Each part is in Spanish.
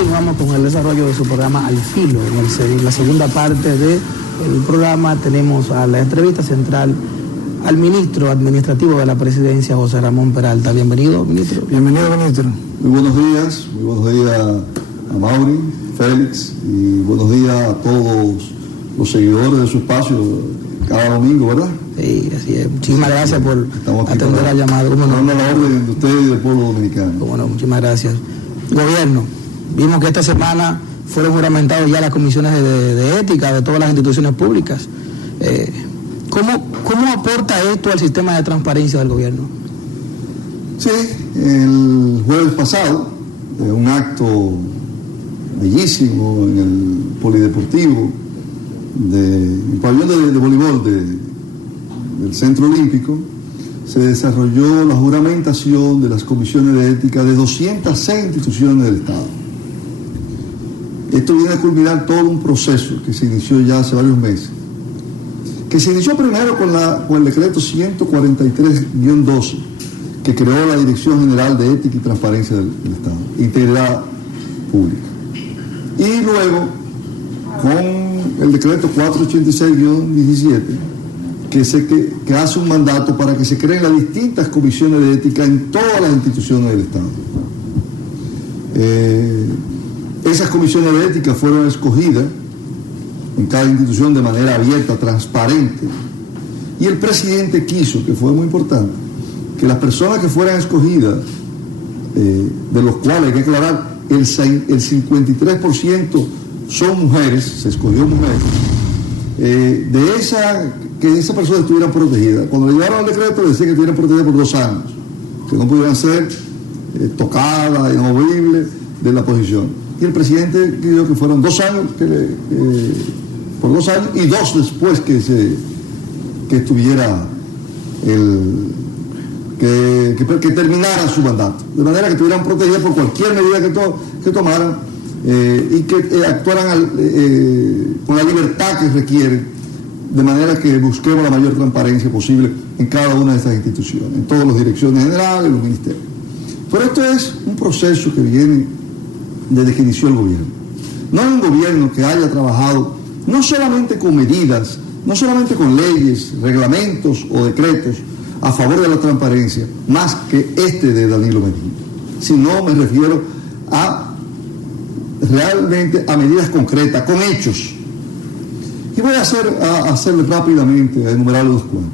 continuamos con el desarrollo de su programa Al Filo. En la segunda parte del programa tenemos a la entrevista central al ministro administrativo de la presidencia, José Ramón Peralta. Bienvenido, ministro. Bienvenido, ministro. Muy buenos días a Mauri, Félix, y buenos días a todos los seguidores de su espacio cada domingo, ¿verdad? Sí, así es. Muchísimas gracias por atender la llamada. No, la orden de usted y del pueblo dominicano. Bueno, muchísimas gracias. Gobierno, vimos que esta semana fueron juramentados ya las comisiones de ética de todas las instituciones públicas. ¿Cómo aporta esto al sistema de transparencia del gobierno? Sí, el jueves pasado, un acto bellísimo en el polideportivo, el pabellón de voleibol del Centro Olímpico, se desarrolló la juramentación de las comisiones de ética de 206 instituciones del Estado. Esto viene a culminar todo un proceso que se inició ya hace varios meses, que se inició primero con el decreto 143-12, que creó la Dirección General de Ética y Transparencia del Estado, Integridad Pública. Y luego con el decreto 486-17, que hace un mandato para que se creen las distintas comisiones de ética en todas las instituciones del Estado. Esas comisiones de ética fueron escogidas en cada institución de manera abierta, transparente, y el presidente quiso, que fue muy importante, que las personas que fueran escogidas, de los cuales hay que aclarar, el 53% son mujeres, se escogió mujeres, que esas personas estuvieran protegidas. Cuando le llevaron al decreto decía que estuvieran protegidas por 2 años, que no pudieran ser tocadas, inamovibles de la posición. Y el presidente pidió que fueran 2 años, por 2 años, y 2 después que estuviera que terminara su mandato, de manera que estuvieran protegidas por cualquier medida que tomaran, y que actuaran con la libertad que requieren, de manera que busquemos la mayor transparencia posible en cada una de estas instituciones, en todas las direcciones generales, los ministerios. Pero esto es un proceso que viene desde que inició el gobierno. No hay un gobierno que haya trabajado no solamente con medidas, no solamente con leyes, reglamentos o decretos a favor de la transparencia, más que este de Danilo Medina, sino me refiero realmente a medidas concretas, con hechos. Y voy a hacerle rápidamente, a enumerarle 2 cuantos.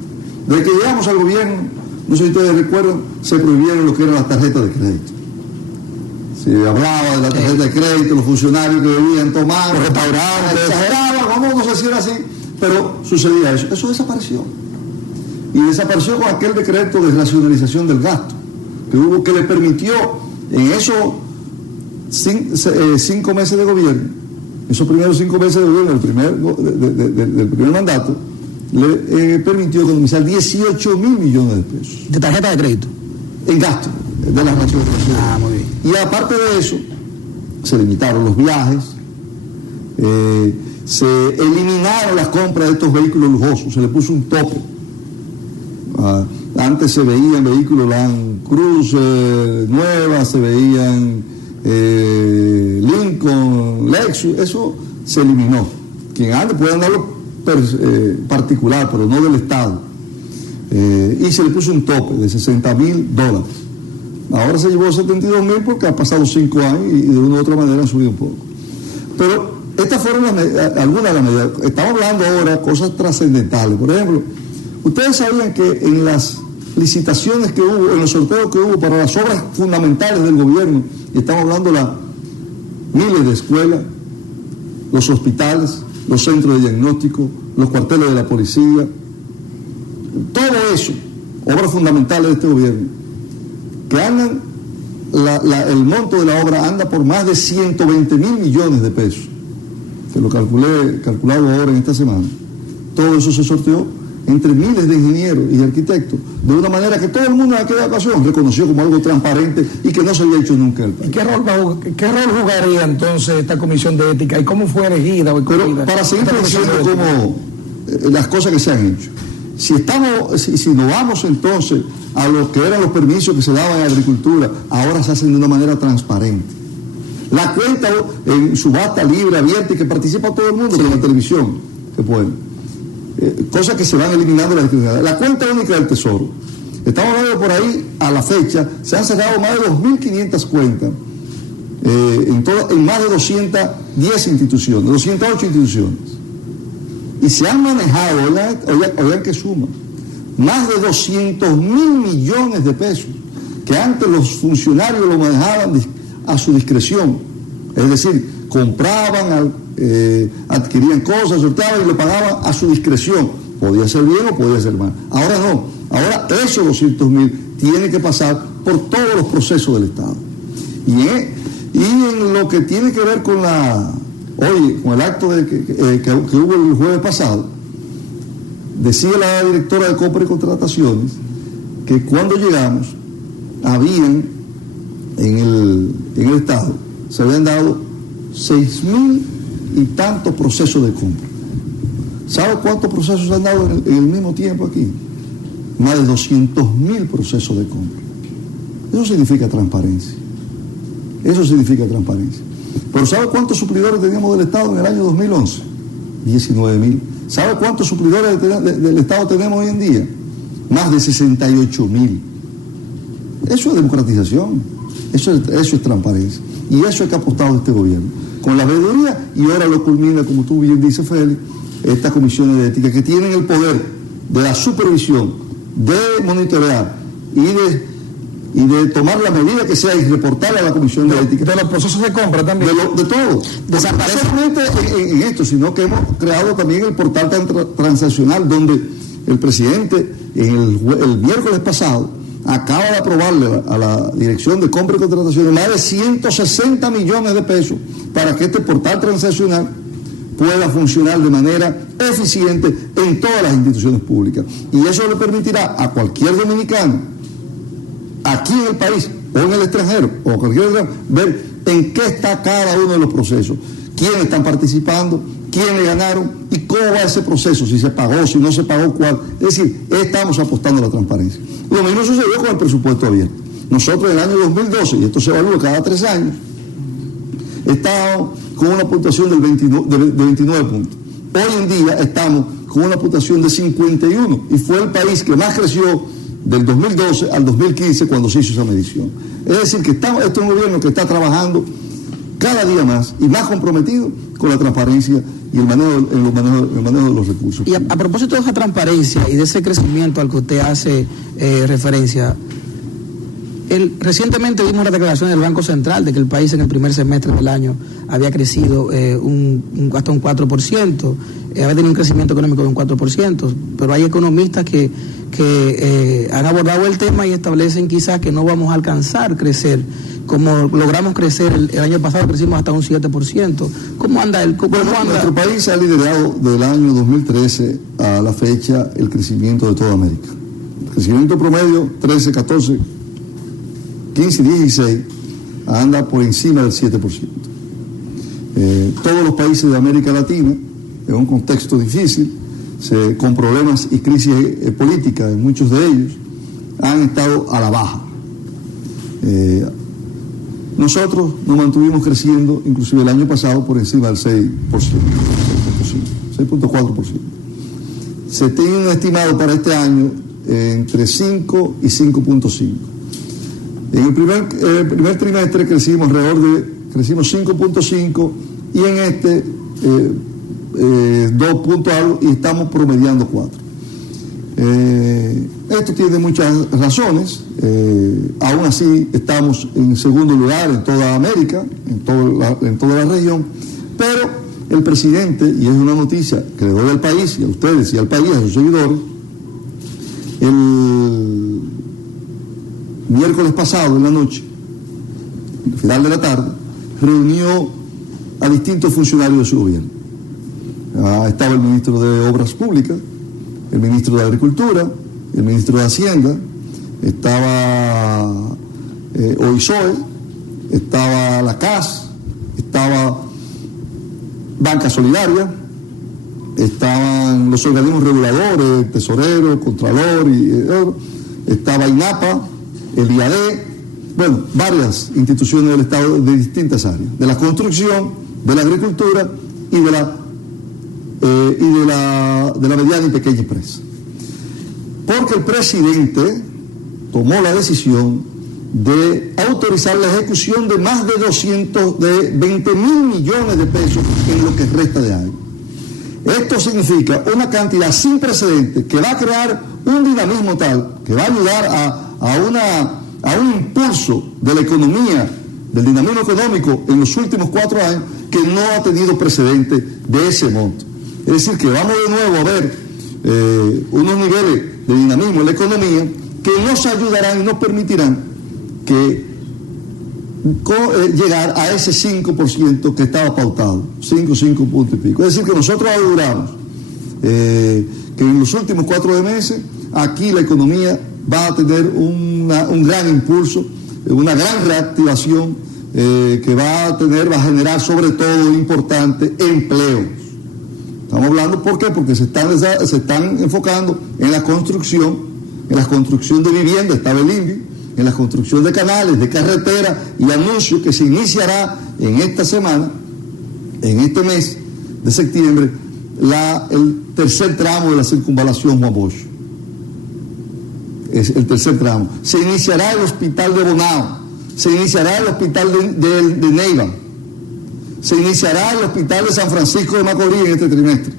Desde que llegamos al gobierno, no sé si ustedes recuerdan, se prohibieron lo que eran las tarjetas de crédito. Se hablaba de la tarjeta de crédito, los funcionarios que debían tomar, los restaurantes, exageraban, no sé si era así, pero sucedía eso. Eso desapareció. Y desapareció con aquel decreto de racionalización del gasto, que le permitió en esos 5 meses de gobierno, esos primeros 5 meses de gobierno del primer mandato, le permitió economizar 18.000 millones de pesos. ¿De tarjeta de crédito? En gasto de la racionalización. Muy bien. Y aparte de eso, se limitaron los viajes, se eliminaron las compras de estos vehículos lujosos, se le puso un tope. Antes se veían vehículos Land Cruiser nuevas, se veían Lincoln, Lexus, eso se eliminó. Quien antes puede andarlo particular, pero no del Estado. Y se le puso un tope de $60,000. Ahora se llevó 72.000 porque ha pasado 5 años y de una u otra manera han subido un poco. Pero estas fueron algunas de las medidas. Estamos hablando ahora de cosas trascendentales. Por ejemplo, ustedes sabían que en las licitaciones que hubo, en los sorteos que hubo para las obras fundamentales del gobierno, y estamos hablando de miles de escuelas, los hospitales, los centros de diagnóstico, los cuarteles de la policía, todo eso, obras fundamentales de este gobierno, que andan, el monto de la obra anda por más de 120.000 millones de pesos, que lo calculado ahora en esta semana. Todo eso se sorteó entre miles de ingenieros y arquitectos, de una manera que todo el mundo en aquella ocasión reconoció como algo transparente y que no se había hecho nunca en el país. ¿Qué rol jugaría entonces esta comisión de ética y cómo fue elegida? Pero para seguir diciendo cómo las cosas que se han hecho, si nos vamos entonces a lo que eran los permisos que se daban en agricultura, ahora se hacen de una manera transparente. La cuenta en subasta libre, abierta y que participa todo el mundo, con la televisión, que pueden. Cosas que se van eliminando las discriminaciones. La cuenta única del Tesoro. Estamos hablando por ahí, a la fecha, se han cerrado más de 2.500 cuentas en más de 210 instituciones, 208 instituciones. Y se han manejado, oigan que suma, más de 200.000 millones de pesos, que antes los funcionarios lo manejaban a su discreción. Es decir, compraban, adquirían cosas, sorteaban y lo pagaban a su discreción. Podía ser bien o podía ser mal. Ahora no. Ahora esos 200.000 tienen que pasar por todos los procesos del Estado. Y en lo que tiene que ver con con el acto que hubo el jueves pasado, decía la directora de compra y contrataciones que cuando llegamos habían en el Estado, se habían dado 6.000 y tantos procesos de compra. ¿Sabe cuántos procesos se han dado en el mismo tiempo aquí? Más de 200.000 procesos de compra. Eso significa transparencia. Eso significa transparencia. Pero ¿sabe cuántos suplidores teníamos del Estado en el año 2011? 19.000. ¿Sabe cuántos suplidores del Estado tenemos hoy en día? Más de 68.000. Eso es democratización. Eso es transparencia. Y eso es que ha apostado este gobierno. Con la veeduría, y ahora lo culmina, como tú bien dices, Félix, estas comisiones de ética que tienen el poder de la supervisión, de monitorear y de tomar la medida que sea y reportarla a la comisión de ética. De los procesos de compra también. De todo. No solamente en esto, sino que hemos creado también el portal transaccional, donde el presidente el miércoles pasado acaba de aprobarle a la Dirección de Compra y Contrataciones más de 160 millones de pesos para que este portal transaccional pueda funcionar de manera eficiente en todas las instituciones públicas. Y eso le permitirá a cualquier dominicano, aquí en el país o en el extranjero, o cualquier otro, ver en qué está cada uno de los procesos, quiénes están participando, quiénes ganaron y cómo va ese proceso, si se pagó, si no se pagó, cuál. Es decir, estamos apostando a la transparencia. Lo mismo sucedió con el presupuesto abierto. Nosotros en el año 2012, y esto se evalúa cada 3 años, estábamos con una puntuación de 29 puntos. Hoy en día estamos con una puntuación de 51 y fue el país que más creció del 2012 al 2015 cuando se hizo esa medición. Es decir, que este es un gobierno que está trabajando cada día más y más comprometido con la transparencia y el manejo de los recursos. Y a propósito de esa transparencia y de ese crecimiento al que usted hace referencia, recientemente vimos la declaración del Banco Central de que el país en el primer semestre del año había crecido hasta un 4%, había tenido un crecimiento económico de un 4%, pero hay economistas que han abordado el tema y establecen quizás que no vamos a alcanzar crecer como logramos crecer el año pasado, crecimos hasta un 7%. ¿Cómo anda Nuestro país ha liderado del año 2013 a la fecha el crecimiento de toda América. El crecimiento promedio 13, 14, 15 y 16 anda por encima del 7%. Todos los países de América Latina, en un contexto difícil, con problemas y crisis políticas en muchos de ellos, han estado a la baja. Nosotros nos mantuvimos creciendo, inclusive el año pasado, por encima del 6%, 6.4%. Se tiene un estimado para este año entre 5 y 5.5. En el primer trimestre crecimos 5.5 y en este 2 puntos algo y estamos promediando 4. Esto tiene muchas razones. Aún así estamos en segundo lugar en toda América, en toda la región, pero el presidente, y es una noticia que le doy al país y a ustedes y al país, a sus seguidores, el miércoles pasado en la noche, al final de la tarde, reunió a distintos funcionarios de su gobierno. Estaba el ministro de Obras Públicas, el ministro de Agricultura, el ministro de Hacienda, estaba OISOE, estaba la CAS, estaba Banca Solidaria, estaban los organismos reguladores, tesorero, contralor, estaba INAPA, el IAD, bueno, varias instituciones del Estado de distintas áreas, de la construcción, de la agricultura y de la mediana y pequeña empresa. Porque el presidente tomó la decisión de autorizar la ejecución de más de 20.000 millones de pesos en lo que resta de año. Esto significa una cantidad sin precedentes que va a crear un dinamismo tal, que va a ayudar a un impulso de la economía, del dinamismo económico en los últimos 4 años, que no ha tenido precedente de ese monto. Es decir, que vamos de nuevo a ver unos niveles de dinamismo en la economía que nos ayudarán y nos permitirán llegar a ese 5% que estaba pautado, 5 puntos y pico. Es decir, que nosotros aseguramos que en los últimos 4 meses aquí la economía va a tener un gran impulso, una gran reactivación que va a generar sobre todo importante empleos. Estamos hablando, ¿por qué? Porque se están enfocando en la construcción de viviendas, estaba el INVI, en la construcción de canales, de carreteras, y anuncio que se iniciará en esta semana, en este mes de septiembre, el tercer tramo de la circunvalación Juan Bosch. Es el tercer tramo. Se iniciará el hospital de Bonao, se iniciará el hospital de Neiva, se iniciará el hospital de San Francisco de Macorís en este trimestre.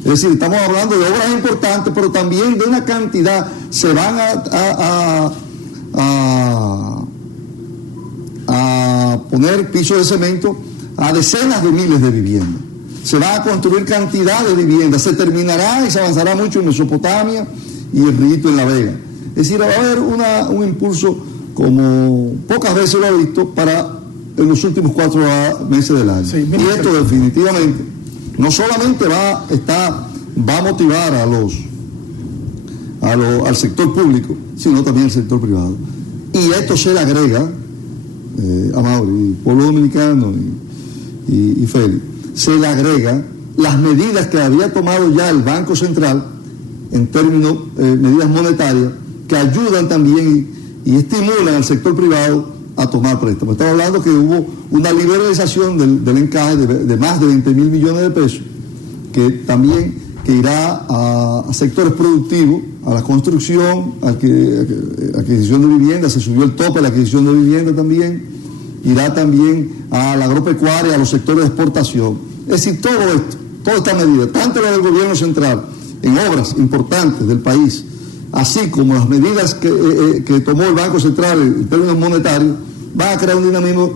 Es decir, estamos hablando de obras importantes, pero también de una cantidad. Se van a poner pisos de cemento a decenas de miles de viviendas. Se va a construir cantidad de viviendas. Se terminará y se avanzará mucho en Mesopotamia y el Rito en La Vega. Es decir, va a haber un impulso como pocas veces lo he visto en los últimos 4 meses del año. Sí, y esto definitivamente no solamente va a motivar al sector público, sino también al sector privado. Y esto se le agrega, Amaury, pueblo dominicano y Félix, se le agrega las medidas que había tomado ya el Banco Central en términos medidas monetarias que ayudan también y estimulan al sector privado a tomar préstamos. Estamos hablando que hubo una liberalización del encaje de más de 20.000 millones de pesos, que también irá a sectores productivos, a la construcción, a adquisición de vivienda. Se subió el tope a la adquisición de vivienda también, irá también a la agropecuaria, a los sectores de exportación. Es decir, todo esto, toda esta medida, tanto la del gobierno central en obras importantes del país, así como las medidas que tomó el Banco Central en términos monetarios, va a crear un dinamismo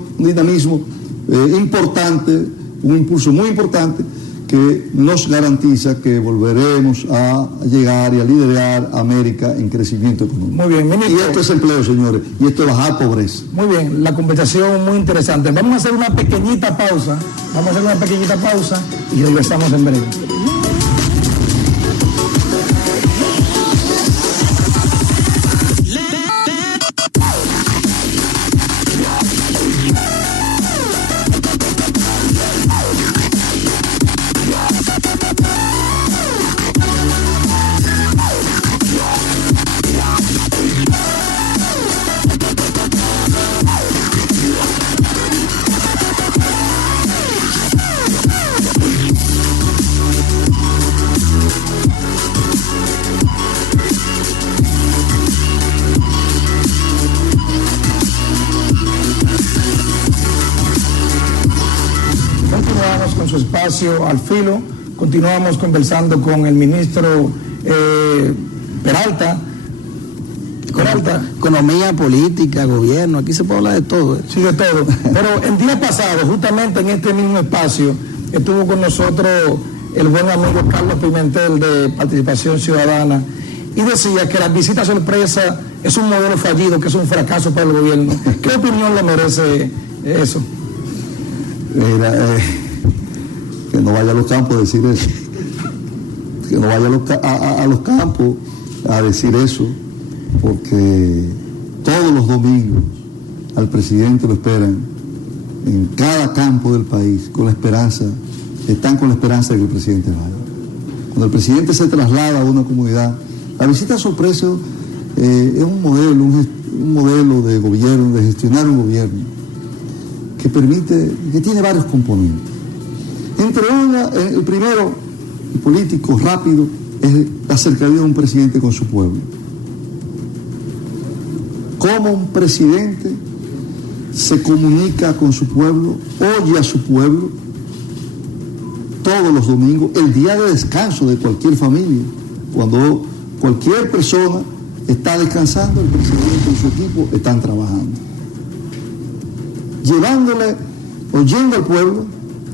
importante, un impulso muy importante, que nos garantiza que volveremos a llegar y a liderar a América en crecimiento económico. Muy bien, ministro. Y esto es empleo, señores, y esto es bajar pobreza. Muy bien, la conversación muy interesante. Vamos a hacer una pequeñita pausa, y regresamos en breve. Su espacio al filo. Continuamos conversando con el ministro Peralta. Economía, política, gobierno, aquí se puede hablar de todo. Sí, de todo. Pero el día pasado, justamente en este mismo espacio, estuvo con nosotros el buen amigo Carlos Pimentel de Participación Ciudadana y decía que la visita sorpresa es un modelo fallido, que es un fracaso para el gobierno. ¿Qué opinión le merece eso? Mira, que no vaya a los campos a decir eso, que no vaya a los campos a decir eso, porque todos los domingos al presidente lo esperan en cada campo del país, están con la esperanza de que el presidente vaya. Cuando el presidente se traslada a una comunidad, la visita sorpresa es un modelo de gobierno, de gestionar un gobierno, que tiene varios componentes. Entre el primero, el político rápido, es la cercanía de un presidente con su pueblo. Cómo un presidente se comunica con su pueblo, oye a su pueblo todos los domingos, el día de descanso de cualquier familia. Cuando cualquier persona está descansando, el presidente y su equipo están trabajando. Oyendo al pueblo,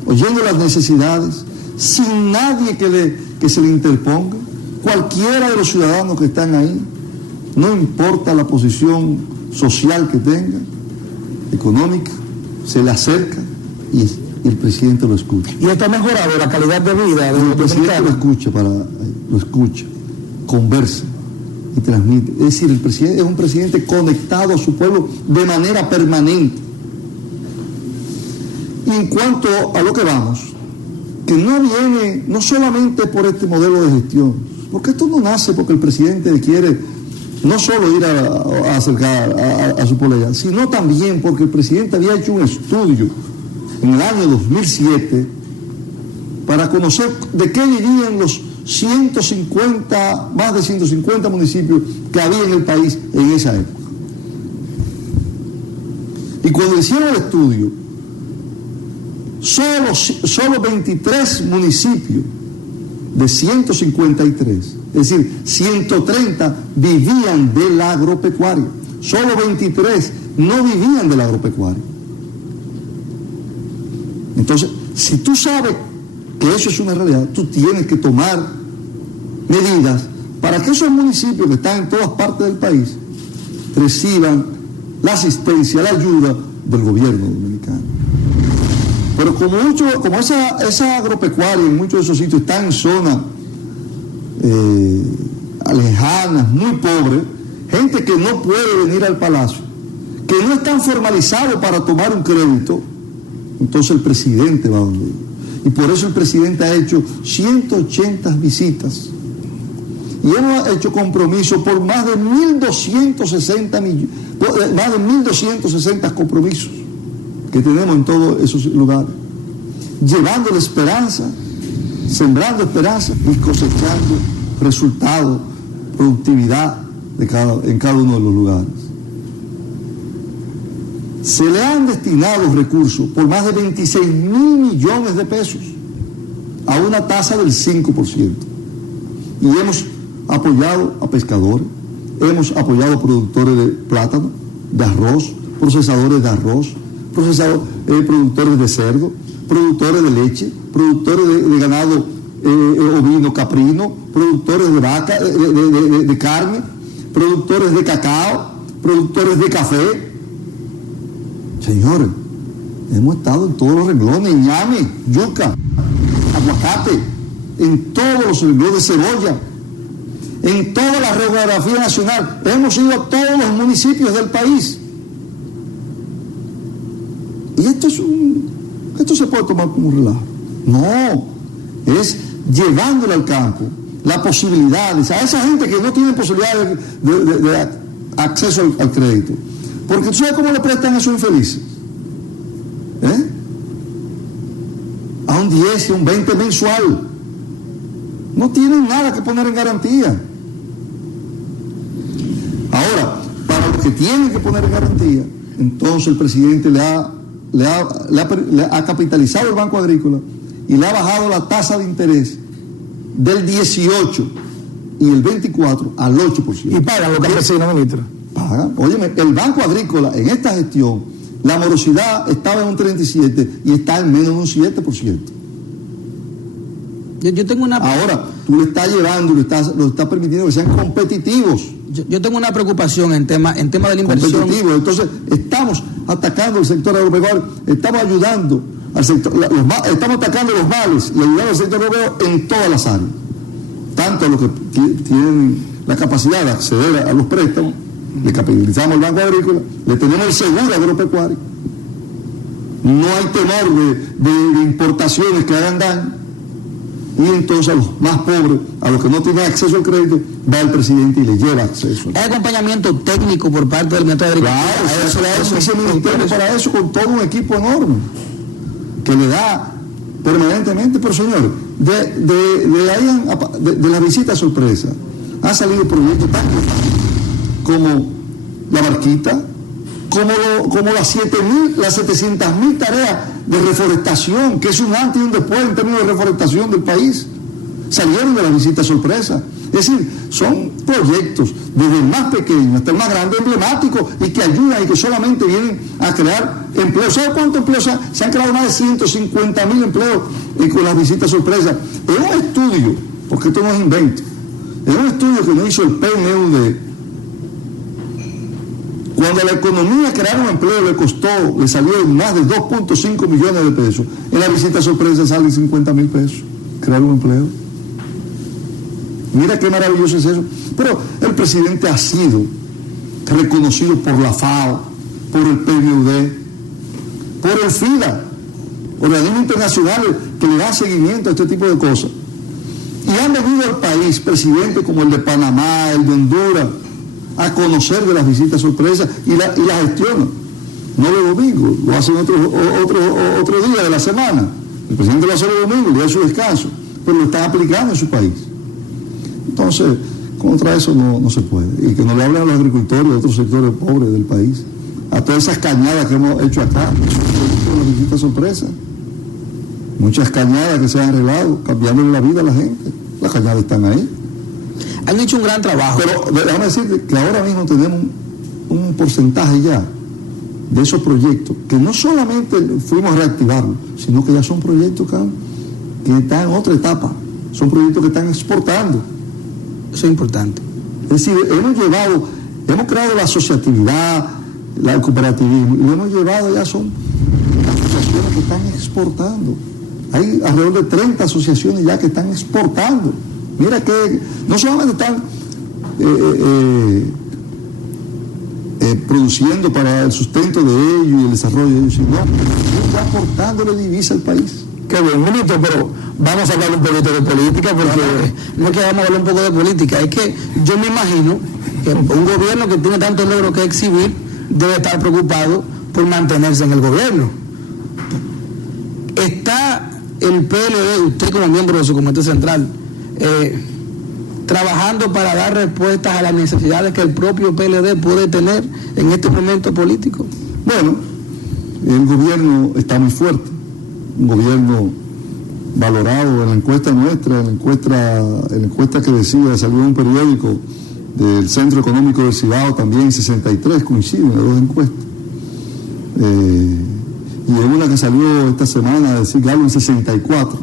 oyendo las necesidades, sin nadie que se le interponga, cualquiera de los ciudadanos que están ahí, no importa la posición social que tenga, económica, se le acerca y el presidente lo escucha. ¿Y esto ha mejorado la calidad de vida de los presidente lo escucha, conversa y transmite. Es decir, el presidente es un presidente conectado a su pueblo de manera permanente. Y en cuanto a lo que vamos, que no viene no solamente por este modelo de gestión, porque esto no nace porque el presidente quiere no solo ir a acercar a su pueblo, sino también porque el presidente había hecho un estudio en el año 2007 para conocer de qué vivían los más de 150 municipios que había en el país en esa época. Y cuando hicieron el estudio, solo 23 municipios de 153, es decir, 130 vivían de la agropecuaria. Solo 23 no vivían de la agropecuaria. Entonces, si tú sabes que eso es una realidad, tú tienes que tomar medidas para que esos municipios que están en todas partes del país reciban la asistencia, la ayuda del gobierno dominicano. Pero como esa agropecuaria en muchos de esos sitios está en zonas lejanas, muy pobres, gente que no puede venir al palacio, que no están formalizados para tomar un crédito, entonces el presidente va a donde ellos. Y por eso el presidente ha hecho 180 visitas y hemos hecho compromisos por más de 1.260 compromisos que tenemos en todos esos lugares, llevando la esperanza, sembrando esperanza y cosechando resultados, productividad en cada uno de los lugares. Se le han destinado recursos por más de 26.000 millones de pesos a una tasa del 5%. Y hemos apoyado a pescadores, hemos apoyado a productores de plátano, de arroz, procesadores de arroz, productores de cerdo, productores de leche, productores de ganado ovino caprino, productores de vaca, de carne, productores de cacao, productores de café. Señores, hemos estado en todos los renglones, ñame, yuca, aguacate, en todos los renglones, cebolla, en toda la geografía nacional. Hemos ido a todos los municipios del país. Y esto se puede tomar como un relajo. No, es llevándole al campo las posibilidades a esa gente que no tiene posibilidades de acceso al crédito. Porque tú sabes cómo le prestan a esos infelices. A un 10 y un 20 mensual. No tienen nada que poner en garantía. Ahora, para los que tienen que poner en garantía, entonces el presidente le ha capitalizado el Banco Agrícola y le ha bajado la tasa de interés del 18 y el 24 al 8%. ¿Y pagan los campesinos, ministro? Pagan. Óyeme, el Banco Agrícola en esta gestión, la morosidad estaba en un 37 y está en menos de un 7%. Yo tengo una... Ahora, tú le estás llevando, lo estás permitiendo que sean competitivos. Yo tengo una preocupación en tema de la inversión. Competitivos. Entonces, estamos atacando el sector agropecuario, estamos ayudando al sector, estamos atacando los males y ayudando al sector agropecuario en todas las áreas. Tanto a los que tienen la capacidad de acceder a los préstamos, le capitalizamos el Banco Agrícola, le tenemos el seguro agropecuario. No hay temor de importaciones que hagan daño. Y entonces a los más pobres, a los que no tienen acceso al crédito, va el presidente y le lleva acceso. ¿Hay acompañamiento técnico por parte del Ministerio de Agricultura? Claro, ese ministerio para eso, con todo un equipo enorme, que le da permanentemente. Pero señores, de la visita sorpresa, han salido proyectos tan como la barquita, como las 700.000 tareas de reforestación, que es un antes y un después en términos de reforestación del país, salieron de la visita sorpresa. Es decir, son proyectos desde el más pequeño hasta el más grande, emblemáticos, y que ayudan y que solamente vienen a crear empleos. ¿Sabe cuántos empleos se han creado? Más de 150.000 empleos con las visitas sorpresa. Es un estudio, porque esto no es invento, es un estudio que nos hizo el PNUD. Cuando a la economía crear un empleo le salió más de 2.5 millones de pesos, en la visita sorpresa salen 50.000 pesos crear un empleo. Mira qué maravilloso es eso. Pero el presidente ha sido reconocido por la FAO, por el PNUD, por el FIDA, organismos internacionales que le dan seguimiento a este tipo de cosas. Y han venido al país presidentes como el de Panamá, el de Honduras, a conocer de las visitas sorpresas y la gestionan. No los domingos, lo hacen otro día de la semana. El presidente lo hace los domingos, le da su descanso, pero lo están aplicando en su país. Entonces, contra eso no se puede. Y que no le hablen a los agricultores y a otros sectores pobres del país, a todas esas cañadas que hemos hecho acá, las visitas sorpresas. Muchas cañadas que se han arreglado, cambiándole la vida a la gente. Las cañadas están ahí. Han hecho un gran trabajo. Pero déjame decirte que ahora mismo tenemos un porcentaje ya de esos proyectos, que no solamente fuimos a reactivarlos, sino que ya son proyectos que están en otra etapa. Son proyectos que están exportando. Eso es importante. Es decir, hemos creado la asociatividad, el cooperativismo, y lo hemos llevado, ya son asociaciones que están exportando. Hay alrededor de 30 asociaciones ya que están exportando. Mira que no solamente están produciendo para el sustento de ellos y el desarrollo de ellos, sino están aportándole divisa al país. Qué bien, ministro, pero vamos a hablar un poquito de política, porque no es que vamos a hablar un poco de política, es que yo me imagino que un gobierno que tiene tantos logros que exhibir debe estar preocupado por mantenerse en el gobierno. ¿Está el PLD, usted como miembro de su comité central, trabajando para dar respuestas a las necesidades que el propio PLD puede tener en este momento político? Bueno, el gobierno está muy fuerte, un gobierno valorado en la encuesta nuestra, en la encuesta que decía, salió en un periódico del Centro Económico del Cibao, también 63, coinciden las dos encuestas. Y en una que salió esta semana, decir que hablo en 64,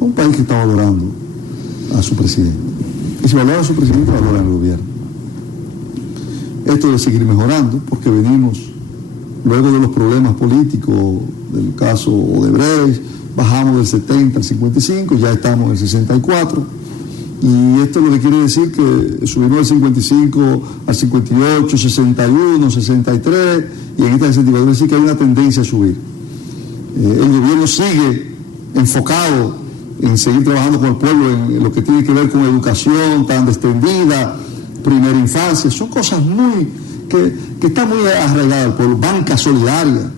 un país que está valorando a su presidente. Y si valora a su presidente, valora al gobierno. Esto debe seguir mejorando, porque venimos, luego de los problemas políticos del caso Odebrecht, bajamos del 70 al 55, ya estamos en el 64, y esto lo que quiere decir que subimos del 55 al 58, 61, 63, y en esta 64, quiere decir que hay una tendencia a subir. El gobierno sigue enfocado en seguir trabajando con el pueblo en lo que tiene que ver con educación tan extendida, primera infancia, son cosas que están muy arraigadas al pueblo. Banca solidaria,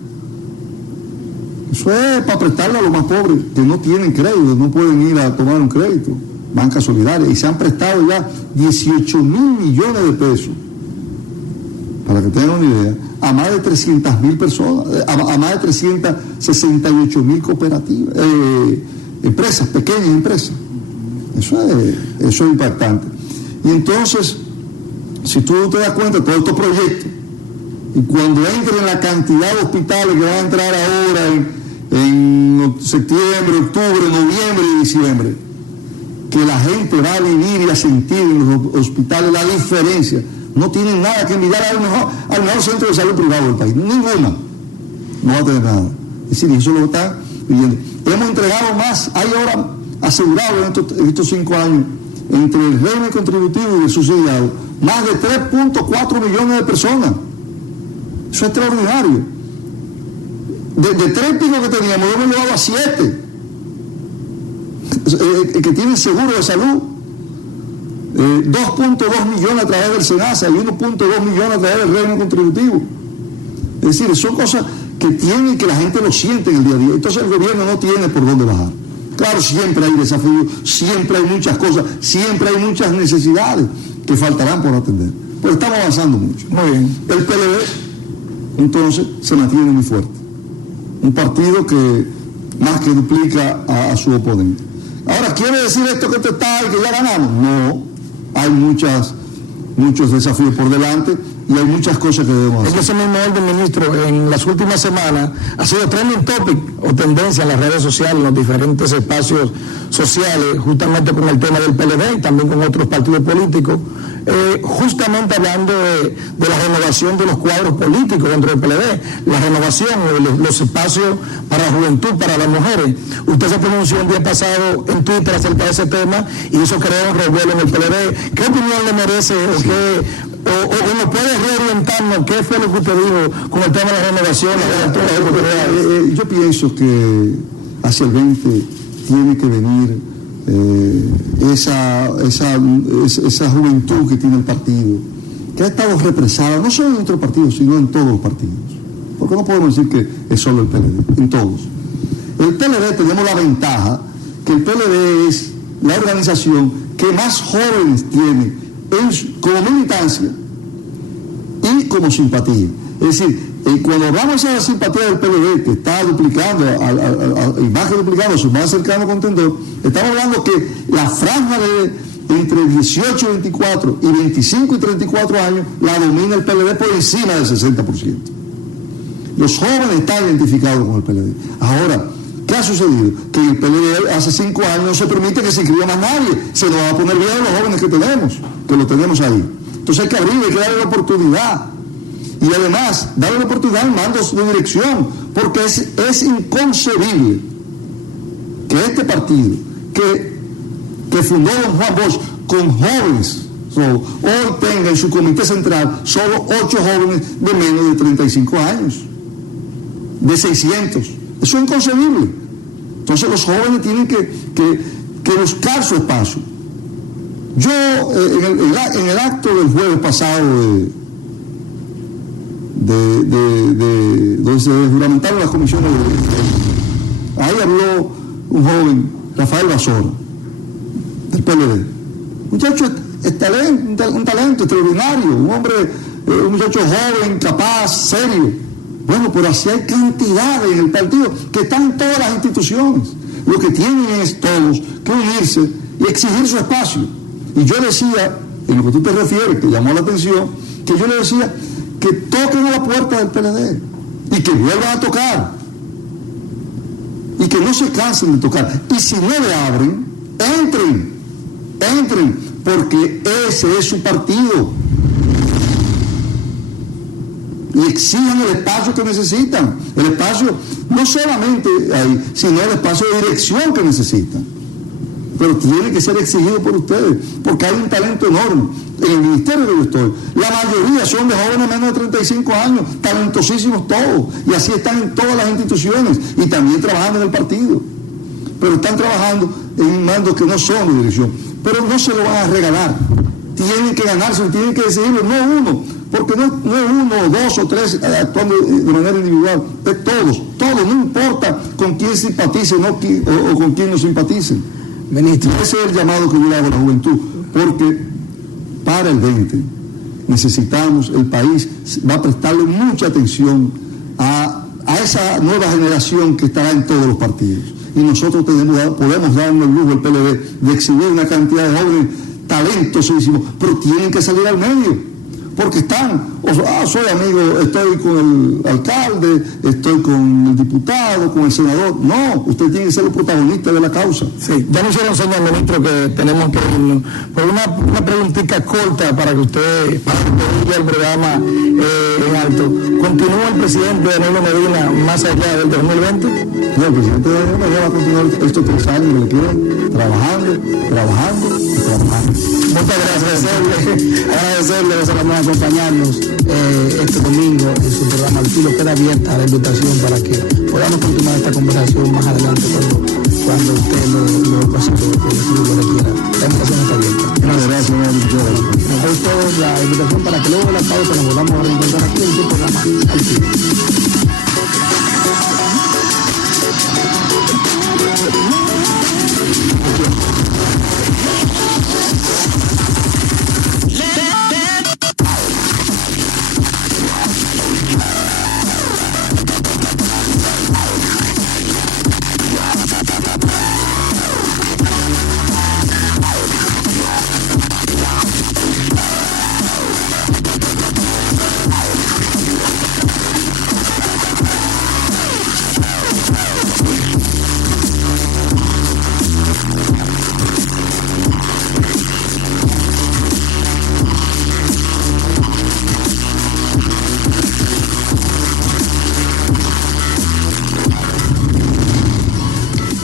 eso es para prestarle a los más pobres que no tienen crédito, no pueden ir a tomar un crédito. Banca solidaria, y se han prestado ya 18.000 millones de pesos, para que tengan una idea, a más de 300.000 personas, a más de 368.000 cooperativas, empresas, pequeñas empresas. Eso es impactante. Y entonces, si tú te das cuenta de todos estos proyectos, y cuando entren la cantidad de hospitales que van a entrar ahora en septiembre, octubre, noviembre y diciembre, que la gente va a vivir y a sentir en los hospitales la diferencia, no tienen nada que mirar al mejor centro de salud privado del país, ninguna, no va a tener nada. Es decir, eso lo están viviendo. Hemos entregado más, hay ahora asegurado en estos 5 años, entre el régimen contributivo y el subsidiado, más de 3.4 millones de personas. Eso es extraordinario. De 3 picos que teníamos, hemos llegado a 7. que tienen seguro de salud, 2.2 millones a través del SENASA y 1.2 millones a través del régimen contributivo. Es decir, son cosas que tienen que la gente lo siente en el día a día. Entonces el gobierno no tiene por dónde bajar. Claro, siempre hay desafíos, siempre hay muchas cosas, siempre hay muchas necesidades que faltarán por atender. Pero estamos avanzando mucho. Muy bien. El PLD, entonces, se mantiene muy fuerte. Un partido que más que duplica a su oponente. Ahora, ¿quiere decir esto que está y que ya ganamos? No, hay muchos desafíos por delante y hay muchas cosas que debemos hacer. En ese mismo orden, ministro, en las últimas semanas ha sido trending topic o tendencia en las redes sociales, en los diferentes espacios sociales, justamente con el tema del PLD y también con otros partidos políticos, justamente hablando de la renovación de los cuadros políticos dentro del PLD, la renovación, los espacios para la juventud, para las mujeres. Usted se pronunció el día pasado en Twitter acerca de ese tema y eso creó un revuelo en el PLD. ¿Qué opinión le merece o nos puede reorientarnos qué fue lo que usted dijo con el tema de la renovación? Yo pienso que hacia el 20 tiene que venir esa juventud que tiene el partido, que ha estado represada, no solo en nuestro partido, sino en todos los partidos. Porque no podemos decir que es solo el PLD, en todos. El PLD tenemos la ventaja que el PLD es la organización que más jóvenes tiene como militancia y como simpatía. Es decir, cuando hablamos de la simpatía del PLD, que está duplicando, y más que duplicando, su más cercano contendor, estamos hablando que la franja de entre 18 y 24 y 25 y 34 años la domina el PLD por encima del 60%. Los jóvenes están identificados con el PLD. Ahora, ¿qué ha sucedido? Que el PLD hace 5 años no se permite que se inscriba más nadie. Se nos va a poner bien a los jóvenes que tenemos, que lo tenemos ahí. Entonces hay que abrirle, hay que darle la oportunidad. Y además, darle la oportunidad al mando de dirección, porque es inconcebible que este partido, que fundó don Juan Bosch con jóvenes, hoy tenga en su comité central solo 8 jóvenes de menos de 35 años, de 600. Eso es inconcebible. Entonces los jóvenes tienen que buscar su espacio. Yo, en el acto del jueves pasado donde se juramentaron las comisiones ahí habló un joven, Rafael Basora, del PLD. Muchacho, un talento extraordinario, un muchacho joven, capaz, serio. Bueno, pero así hay cantidades en el partido que están en todas las instituciones. Lo que tienen es todos que unirse y exigir su espacio. Y yo decía, en lo que tú te refieres, que llamó la atención, que yo le decía que toquen a la puerta del PLD y que vuelvan a tocar y que no se cansen de tocar, y si no le abren, entren, porque ese es su partido y exijan el espacio que necesitan, el espacio no solamente ahí, sino el espacio de dirección que necesitan, pero tiene que ser exigido por ustedes, porque hay un talento enorme. En el ministerio que yo estoy, la mayoría son de jóvenes menos de 35 años, talentosísimos todos, y así están en todas las instituciones, y también trabajando en el partido, pero están trabajando en mandos que no son de dirección, pero no se lo van a regalar, tienen que ganárselo, tienen que decidirlo, no uno, porque no es uno o dos o tres actuando de manera individual, es todos, no importa con quién simpaticen o con quién no simpaticen. Ministro, ese es el llamado que yo le hago a la juventud, porque para el 20 necesitamos, el país va a prestarle mucha atención a esa nueva generación que estará en todos los partidos, y nosotros podemos darnos el lujo, el PLD, de exhibir una cantidad de jóvenes talentosísimos, pero tienen que salir al medio, porque soy amigo, estoy con el alcalde, estoy con el diputado, con el senador. No, usted tiene que ser el protagonista de la causa. Sí, ya nos hicieron señal, ministro, que tenemos que irnos. Pero una preguntita corta para que usted el programa en alto. ¿Continúa el presidente Danilo Medina más allá del 2020? No, el presidente Danilo Medina va a continuar estos 3 años que le quedan trabajando y trabajando. Muchas gracias. Agradecerle a acompañarnos este domingo en su programa Al Filo. Queda abierta la invitación para que podamos continuar esta conversación más adelante cuando cuando usted lo requiera. La invitación está abierta. Gracias, A ustedes la invitación para que luego de la pausa nos volvamos a reencontrar aquí en su programa Al Filo.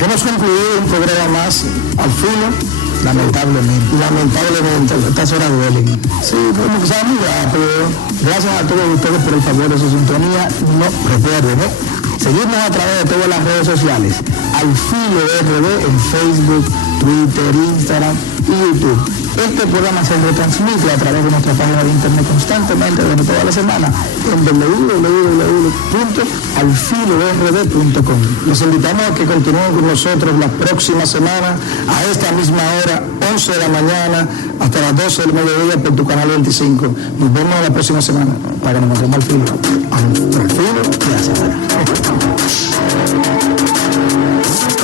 Hemos concluido un programa más al filo. Lamentablemente, estas horas duelen. Sí, como que sea muy rápido. Gracias a todos ustedes por el favor de su sintonía. No, recuerden, seguirnos a través de todas las redes sociales. Al Filo RD en Facebook, Twitter, Instagram y YouTube. Este programa se retransmite a través de nuestra página de internet constantemente durante toda la semana en www.alfilord.com. Los invitamos a que continúen con nosotros la próxima semana a esta misma hora, 11 de la mañana hasta las 12 del mediodía por tu canal 25. Nos vemos la próxima semana para que nos encontremos al filo. Al filo, gracias.